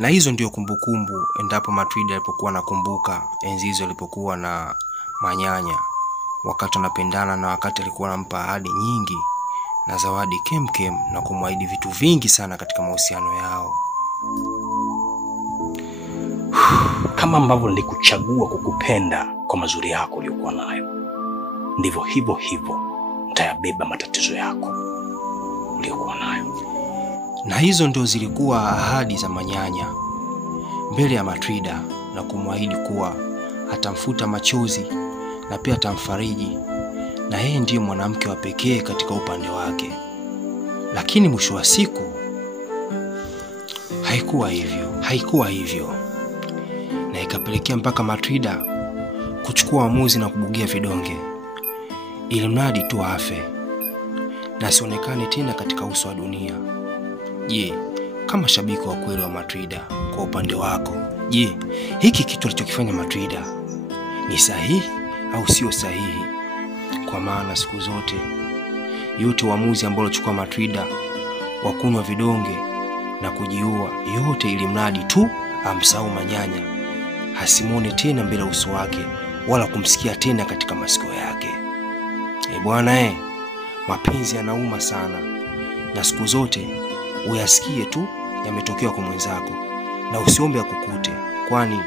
Na hizo ndio kumbukumbu endapo Matilda alipokuwa nakumbuka enzi hizo alipokuwa na Manyanya, wakati wanapendana na wakati alikuwa anampa ahadi nyingi na zawadi kemkem na kumwahidi vitu vingi sana katika mahusiano yao. Kama ambavyo nilikuchagua kukupenda kwa mazuri yako uliyokuwa nayo, ndivyo hivyo nitayabeba matatizo yako uliyokuwa nayo. Na hizo ndio zilikuwa ahadi za Manyanya mbele ya Matilda, na kumwahidi kuwa atamfuta machozi na pia atamfariji, na yeye ndiye mwanamke wa pekee katika upande wake. Lakini mwisho wa siku haikuwa hivyo. Na ikapelekea mpaka Matilda kuchukua uamuzi na kubugia vidonge, ili mradi tu afe na asionekane tena katika uso wa dunia. Je, kama shabiki wa kweli wa Matilda, kwa upande wako, je, hiki kitu alichokifanya Matilda ni sahihi au sio sahihi? Kwa maana siku zote yote uamuzi ambao alichukua Matilda wa kunywa vidonge na kujiua, yote ili mradi tu amsahau Manyanya, hasimone tena mbele uso wake wala kumsikia tena katika masikio yake. Bwana mapenzi yanauma sana, na siku zote uyasikie tu yametokea kwa mwenzako na usiombe akukute, kwani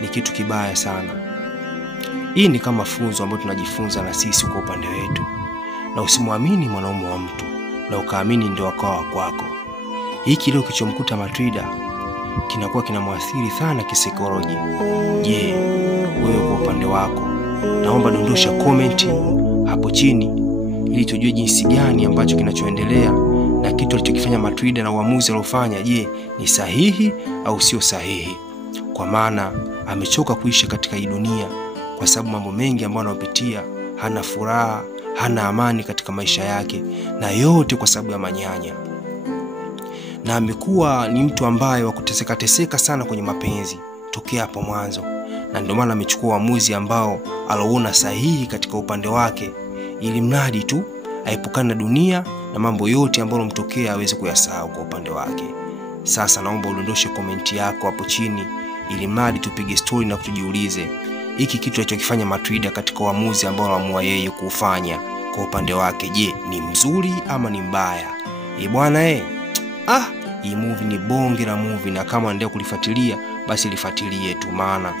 ni kitu kibaya sana. Hii ni kama funzo ambalo tunajifunza na sisi kwa upande wetu, na usimwamini mwanaume wa mtu na ukaamini ndio akawa kwako. Hiki leo kichomkuta Matilda kinakuwa kinamwathiri sana kisaikolojia. Je, wewe kwa upande wako? Naomba dondosha comment hapo chini ili tujue jinsi gani ambacho kinachoendelea na kitu alichokifanya Matilda na uamuzi aliofanya, je, ni sahihi au sio sahihi? Kwa maana amechoka kuishi katika hii dunia kwa sababu mambo mengi ambayo anapitia, hana furaha, hana amani katika maisha yake, na yote kwa sababu ya Manyanya. Na amekuwa ni mtu ambaye wa kuteseka sana kwenye mapenzi tokea hapo mwanzo, na ndio maana amechukua uamuzi ambao aloona sahihi katika upande wake, ili mradi tu aepukane na dunia na mambo yote ambayo mtokea aweze kuyasahau kwa upande wake. Sasa naomba udondoshe komenti yako hapo chini, ili mradi tupige story na kutujiulize hiki kitu alichokifanya Matilda katika uamuzi ambao anaamua yeye kufanya kwa upande wake, je, ni mzuri ama ni mbaya? Bwana hii movie ni bonge la movie, na kama ndio kulifuatilia basi lifuatilie tu, maana